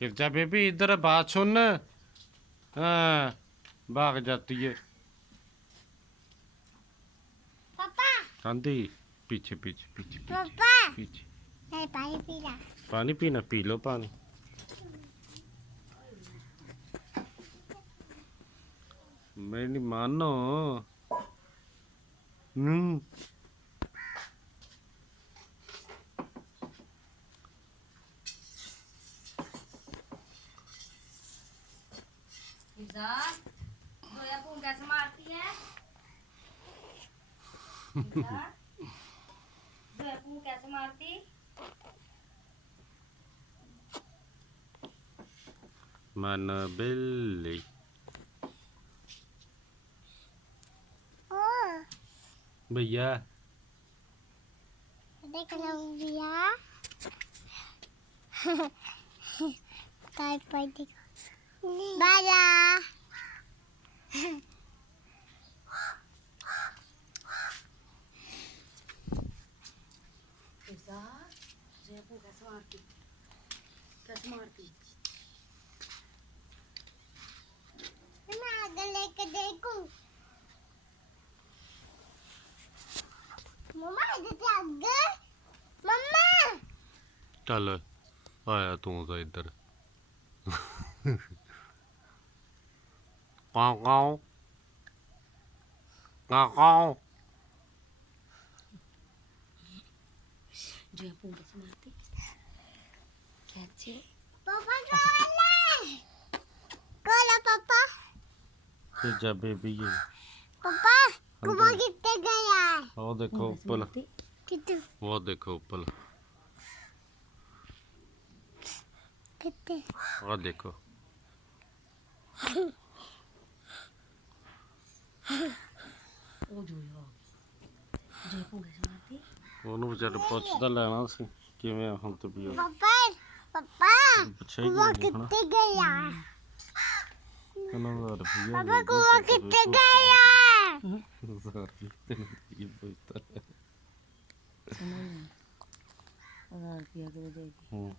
फिर जा बेबी इधर बात सुन। हाँ भाग जाती है। पापा आंधी पीछे पीछे पीछे पापा पीछे। मैं पानी पीना। पानी पीना पी लो पानी। मैं नहीं मानो। जोया पून कैसे मारती है? जोया पून कैसे मारती? मन बिल्ली भैया देख लो भैया। काय पर देखो बाजा। जोया पून कैसे मारती? कैसे मारती? मैं आगे लेके देखूं। मम्मा इधर आगे। मम्मा चल आया तू तो इधर। काऊ काऊ काऊ काऊ। जोया पून कैसे मारती? कैसे? पापा कोला पापा। फिर जा बेबी ये। पापा कुआ कितने गया है? वो देखो ऊपर। कितने वो देखो ऊपर। कितने वो देखो। ओ जोया जोया पून कैसे मारती? ਉਹਨੂੰ ਵਿਚਾਰੇ ਪੁੱਛਦਾ ਲੈਣਾ ਸੀ ਕਿਵੇਂ ਹੁਣ ਤੇ ਵੀ पापा पापा ਪੁੱਛਿਆ ਹੀ कुआ ਨਹੀਂ ਹਨਾ। कितने गया है? ਇਹਨਾਂ ਦਾ ਰੁਪਈਆ पापा कुआ कितने गया है? 1000 ਰੁਪਏ ਤੈਨੂੰ ਕੀ ਪੁੱਛਦਾ। समझ नहीं। 1000 रुपया के देगी।